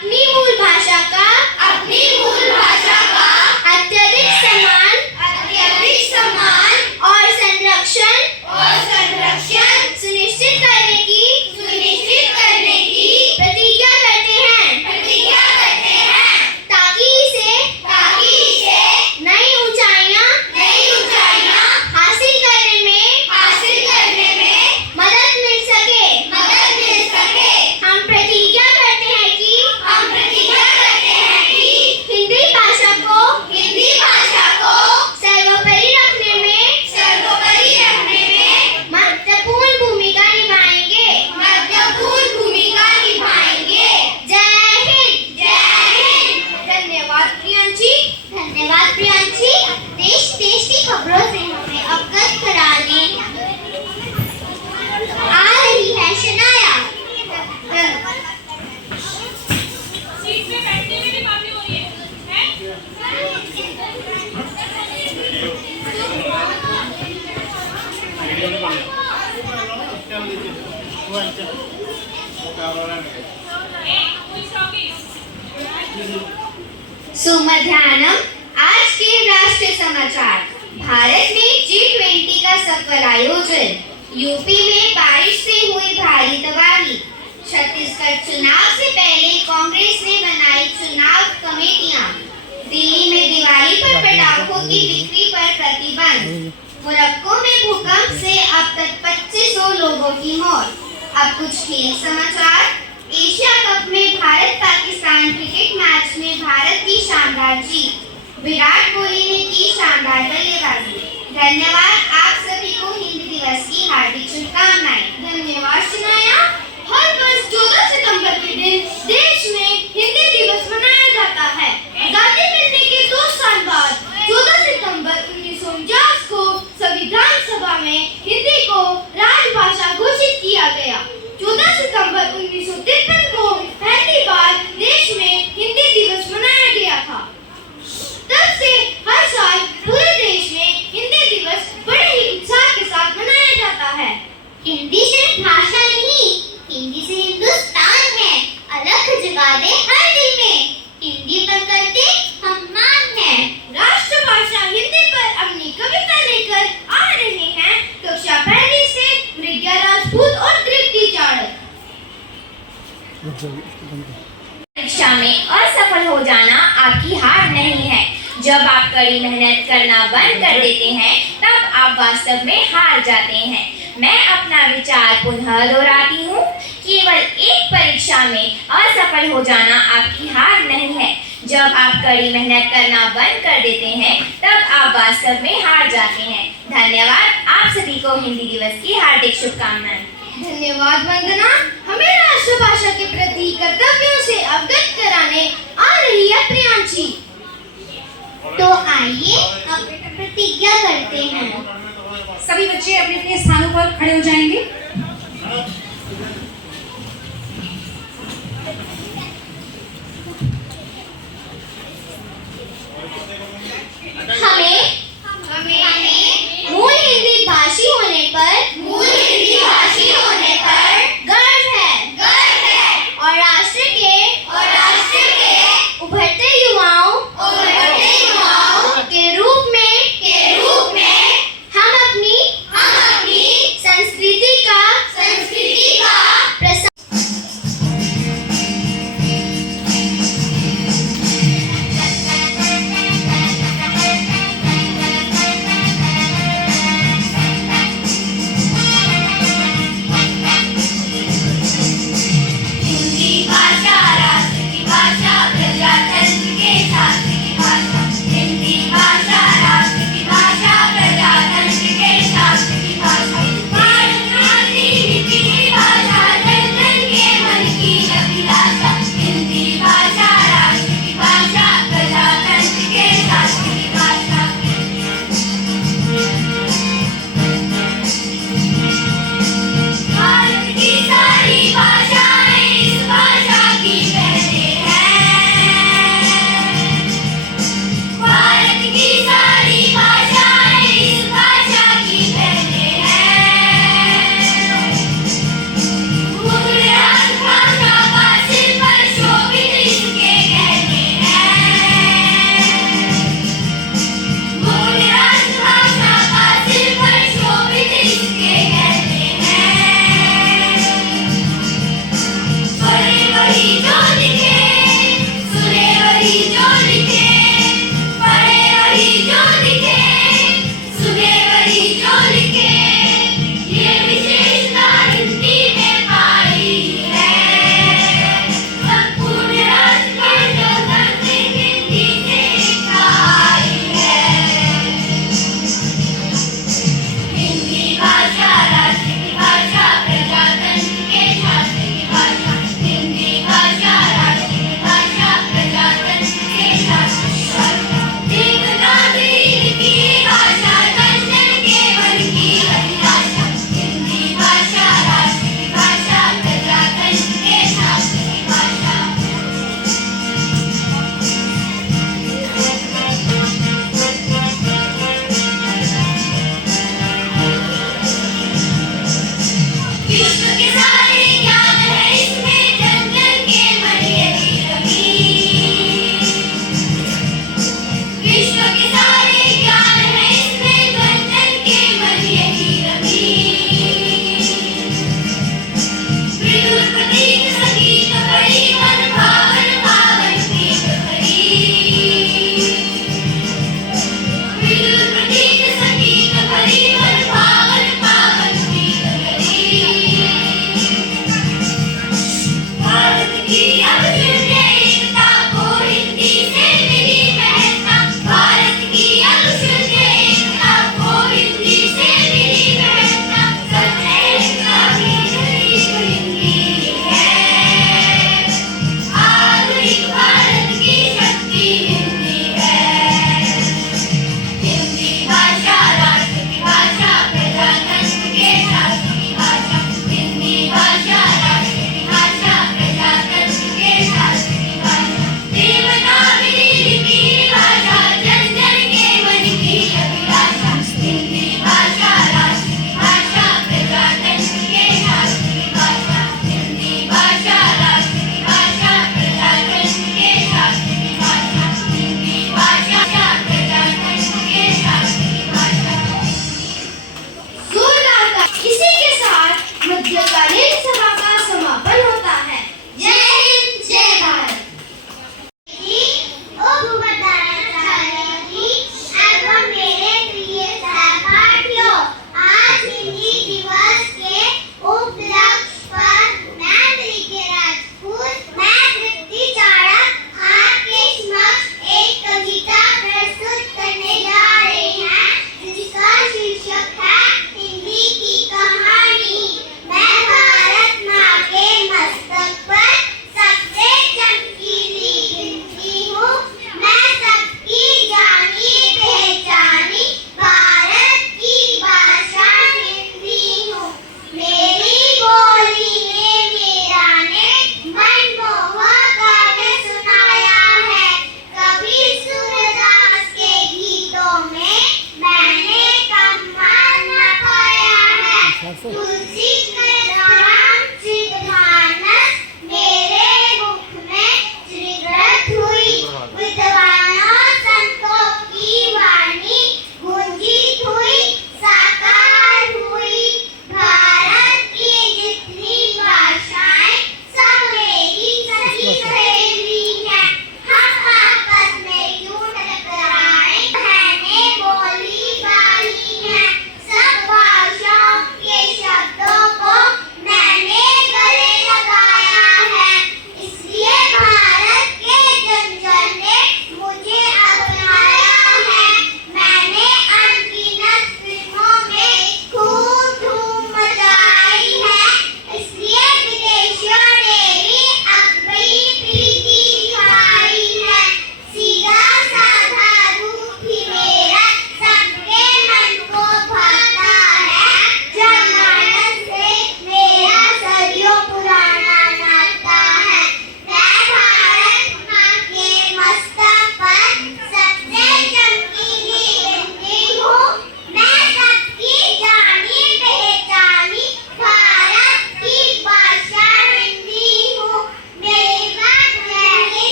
अपनी मूल भाषा का अत्यधिक सम्मान और संरक्षण सुनिश्चित करने की प्रतिज्ञा करते हैं ताकि इसे नई ऊंचाइयां हासिल करने में मदद मिल सके। हम प्रतिज्ञा करते हैं कि हिंदी भाषा को सर्वोपरि रखने में महत्वपूर्ण भूमिका निभाएंगे। जय हिंद। धन्यवाद प्रियांशी। देश की खबरों से हमें अवगत कराने आ रही है शनाया। सीट पे बैठने में भी बातें हो रही है? सुमध्याह्नम। आज के राष्ट्रीय समाचार। भारत में G20 का सफल आयोजन। यूपी में बारिश से हुई भारी तबाही। छत्तीसगढ़ चुनाव से पहले कांग्रेस ने बनाई चुनाव कमेटियां। दिल्ली में दिवाली पर पटाखों की बिक्री पर प्रतिबंध। मोरक्को में भूकंप से अब तक 2500 लोगों की मौत। अब कुछ खेल समाचार। एशिया कप में भारत पाकिस्तान क्रिकेट मैच में भारत की शानदार जीत। विराट कोहली ने की शानदार बल्लेबाजी। धन्यवाद। आप सभी को हिंदी दिवस की हार्दिक शुभकामनाएं। धन्यवाद शनाया। हर वर्ष 14 सितंबर के दिन देश में हिंदी दिवस मनाया जाता है। आजादी मिलने के 2 साल बाद 14 सितंबर 1949 को संविधान सभा में हिंदी को राजभाषा घोषित किया गया। 14 सितंबर 1953 को पहली बार देश में हिंदी दिवस मनाया गया था। तब से हर साल पूरे देश में हिंदी दिवस बड़े ही उत्साह के साथ मनाया जाता है। हिंदी सिर्फ भाषा नहीं, हिंदी से हिंदुस्तान है। अलग जगा दे हर दिल में। हिंदी पर करते हम मान है। राष्ट्रभाषा हिंदी पर अपनी कविता लेकर आ रहे हैं कक्षा पहली से मृग्या राजपूत और तृप्ति चाणक्य। परीक्षा में असफल हो जाना आपकी हार नहीं है। जब आप कड़ी मेहनत करना बंद कर देते हैं तब आप वास्तव में हार जाते हैं। मैं अपना विचार पुनः दोहराती हूँ। केवल एक परीक्षा में असफल हो जाना आपकी हार नहीं है। जब आप कड़ी मेहनत करना बंद कर देते हैं तब आप वास्तव में हार जाते हैं। धन्यवाद। आप सभी को हिंदी दिवस की हार्दिक शुभकामनाएं। धन्यवाद वंदना। हमें राष्ट्रभाषा के प्रति कर्तव्यों से अवगत कराने आ रही है प्रियांशी। तो आइए अब प्रतिज्ञा करते हैं। सभी बच्चे अपने अपने स्थानों पर खड़े हो जाएंगे। हमें मूल हिंदी भाषी होने पर गर्व है और राष्ट्र के उभरते युवाओं के रूप में हम अपनी संस्कृति का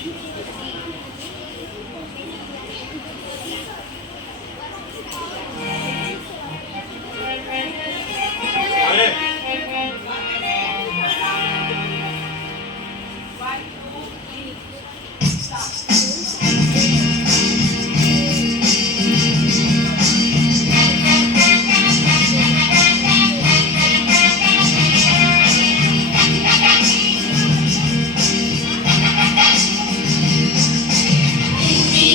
हिंदी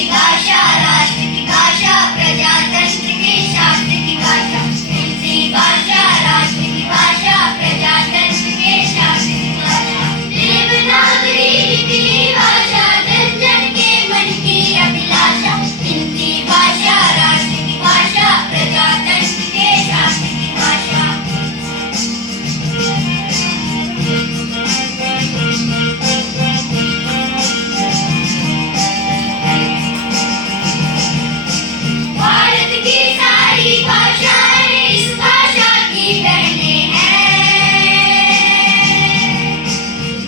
भाषा राष्ट्र की भाषा, प्रजातंत्र के शास्त्र की भाषा। हिंदी भाषा राष्ट्र की भाषा, प्रजातंत्र के शास्त्र की भाषा। देवनागरी लिपि भाषा, जन जन के मन की अभिलाषा। हिंदी भाषा राष्ट्र की भाषा, प्रजातंत्र के शास्त्र की भाषा। भारत की सारी भाषाएं इस भाषा की बहनें हैं।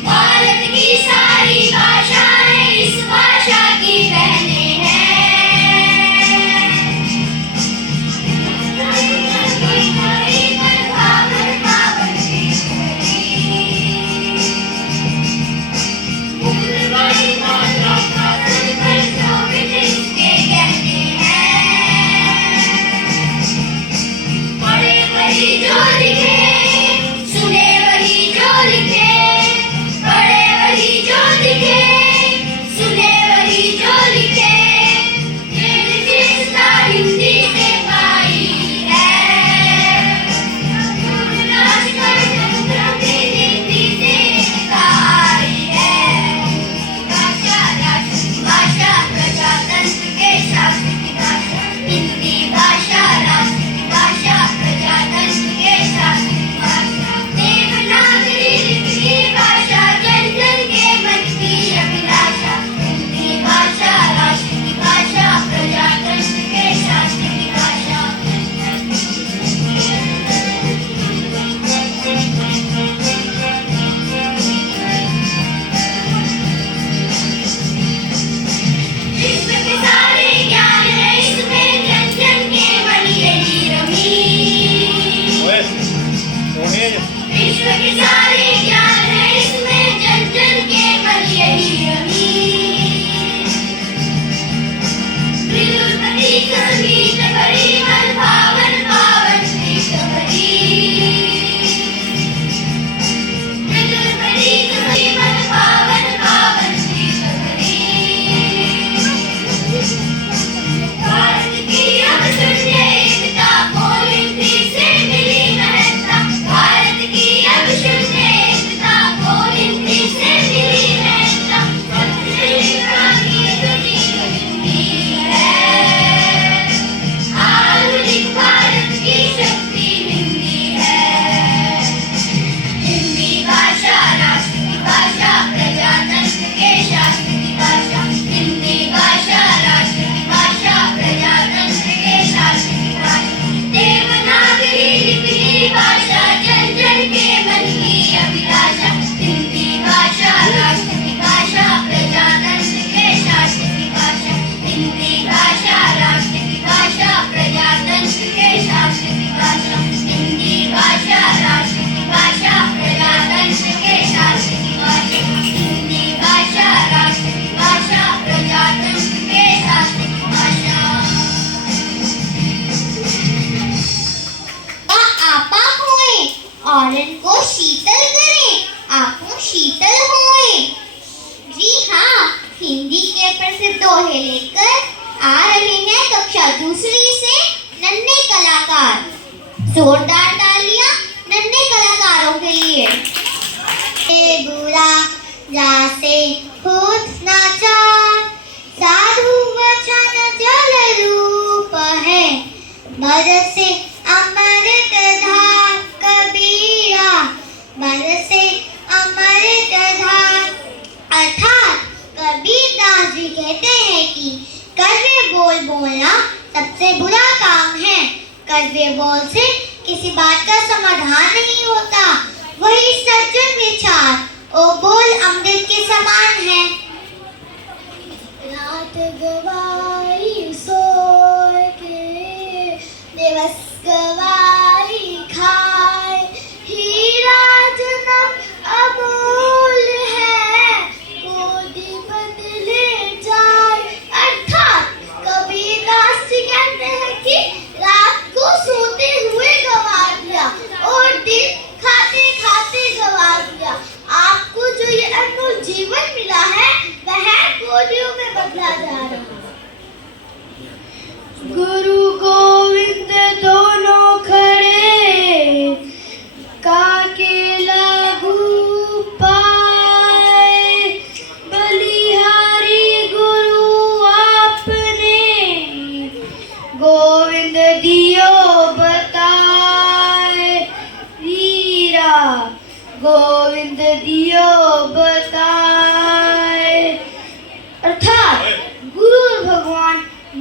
भारत की सारी भाषाएं इस भाषा की बहनें हैं। पढ़े वही जो लिखे, सुने वही जो लिखे। पढ़े वही जो लिखे, सुने वही जो लिखे। ये विशेषता हिंदी से पाई है। राष्ट्र की नीति से आई है। भाषा राष्ट्र की भाषा, प्रजातंत्र के शास्त्र की भाषा। हिंदी भाषा राष्ट्र की भाषा, प्रजातंत्र के शास्त्र की भाषा। देवनागरी लिपि भाषा, जन जन के मन की अभिलाषा। हिंदी भाषा राष्ट्र की भाषा, प्रजातंत्र के शास्त्र की भाषा। विश्व के सारे ज्ञान है इसमें, जन जन के मन यही रमी। विश्व के सारे ज्ञान है इसमें, जन जन के मन यही रमी। मृदुपति संगीत भरी मन पावन पावन प्रीत भरी। मृदुपति संगीत मन पावन पावन प्रीत भरी। भारत की अब शून्य एकता को हिंदी से मिली महत्ता। भारत की अब शून्य एकता को हिंदी से मिली महत्ता। सबसे पुरानी धुनी हिंदी है। आधुनिक भारत की शक्ति हिंदी है। हिंदी भाषा राष्ट्र की भाषा, प्रजातंत्र के शास्त्र की भाषा। हिंदी भाषा राष्ट्र की भाषा, प्रजातंत्र के शास्त्र की भाषा। देवनागरी लिपि भाषा, जन जन के मन की अभिलाषा। हिंदी भाषा राष्ट्र की भाषा, प्रजातंत्र के शास्त्र की भाषा। हिंदी भाषा राष्ट्र की भाषा, प्रजातंत्र के शास्त्र की भाषा। हिंदी भाषा राष्ट्र की भाषा, प्रजातंत्र के शास्त्र की भाषा। हिंदी भाषा राष्ट्र की भाषा, प्रजातंत्र के शास्त्र की भाषा। आपा होए और इनको शीतल करें, आपो शीतल होए। जी हाँ, हिंदी के प्रसिद्ध दोहे लेकर आ रहे हैं कक्षा दूसरी से नन्हे कलाकार। जोरदार तालियां नन्हे कलाकारों के लिए। ये बुरा जासे खुद नाचार, साधु वचन जल रूप है। बरसे अमृत धार कबीरा, बरसे अमृत धार। अर्थात कबीरदास जी कहते हैं कि कड़वे बोल बोलना सबसे बुरा काम है। कड़वे बोल से किसी बात का समाधान नहीं होता। वही सज्जन विचार ओ बोल अमृत के समान है। गवाई सोए के दिवस गवाई खाए हीरा जन्म अमूल है कोटि बदले जाए। अर्थात कबीरदास जी कहते हैं कि रात को सोते हुए गवा दिया और दिन खाते खाते गवा दिया। आपको जो ये अनमोल जीवन मिला है वह कोटियों में बदला जा रहा है। गुरु गोविंद दोनों खड़े काके लागू पाए बलिहारी गुरु आपने गोविंद दियो बताए वीरा गोविंद दियो बताए। अर्थात गुरु और भगवान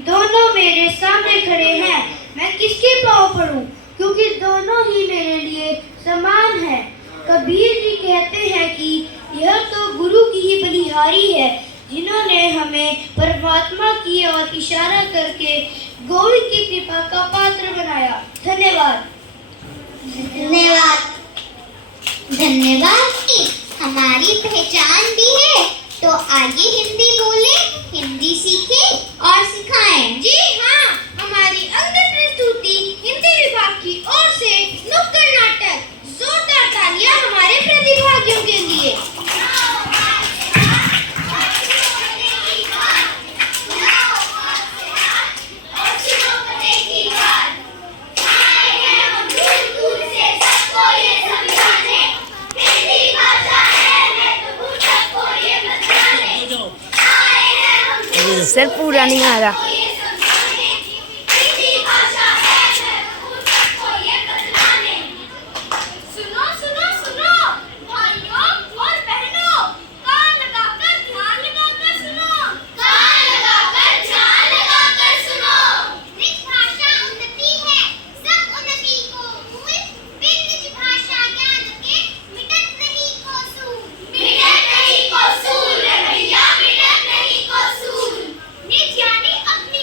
दोनों मेरे सामने खड़े हैं, मैं किसके पाँव पड़ूं क्योंकि दोनों ही मेरे लिए समान हैं। कबीर जी कहते हैं कि यह तो गुरु की ही बलिहारी है जिन्होंने हमें परमात्मा की ओर इशारा करके गोविंद की कृपा का पात्र बनाया। धन्यवाद। धन्यवाद। धन्यवाद। हमारी पहचान भी है तो आगे हिंदी बोले, हिंदी सीखें और सिखाएं। जी हाँ, हमारी अंतिम प्रस्तुति हिंदी विभाग की ओर से नुक्कड़ नाटक। जोरदार तालियां हमारे प्रतिभागियों के लिए। सर पूरा नहीं आ रहा। सुनो सुनो सुनो भाइयों और बहनों, कान लगाकर ध्यान लगाकर सुनो। कान लगाकर ध्यान लगाकर सुनो। निज भाषा उन्नति है, सब उन्नति को मूल। बिन निज भाषा ज्ञान के मिटत नहीं को सूल। मिटत नहीं को सूल रे भैया, मिटत नहीं को सूल। निज यानी अपनी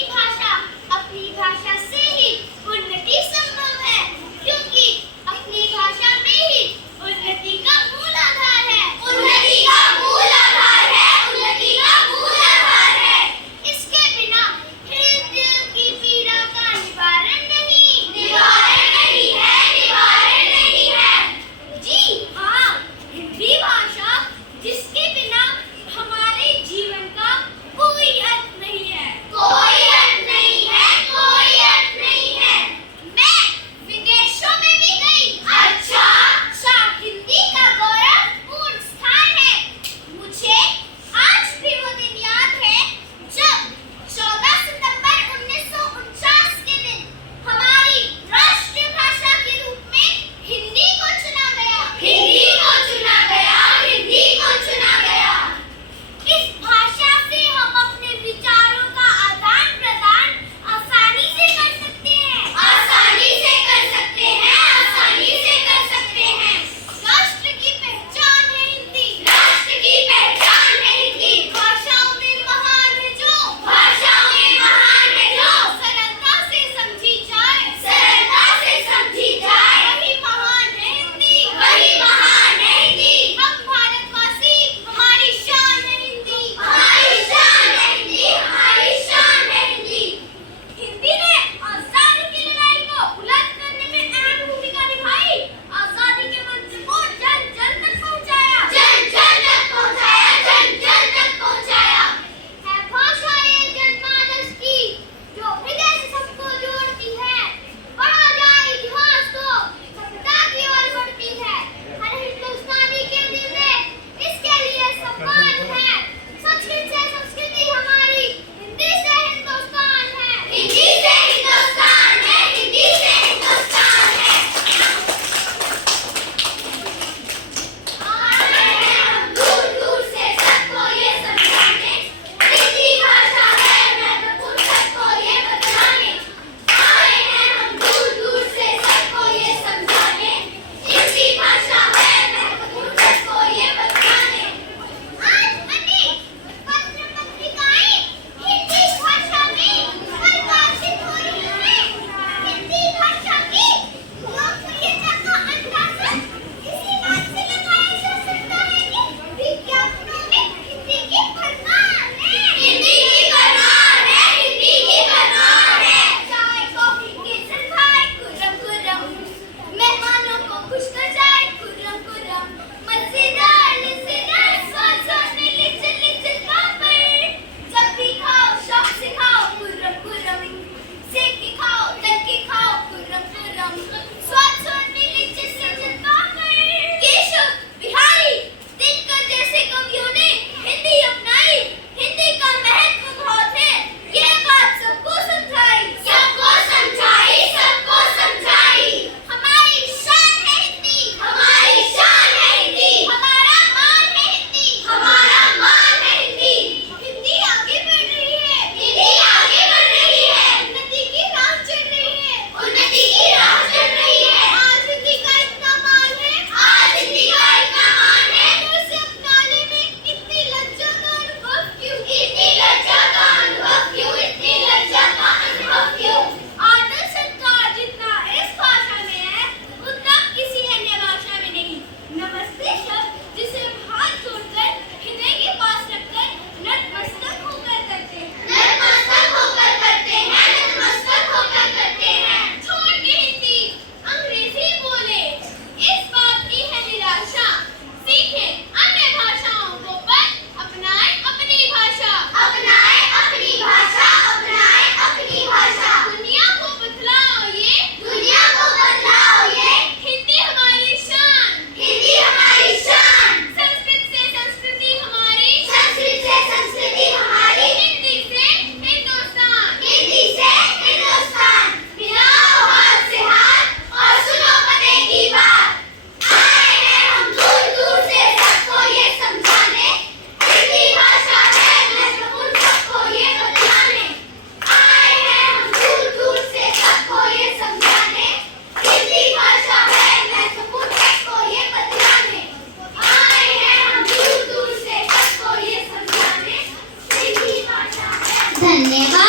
धन्यवाद।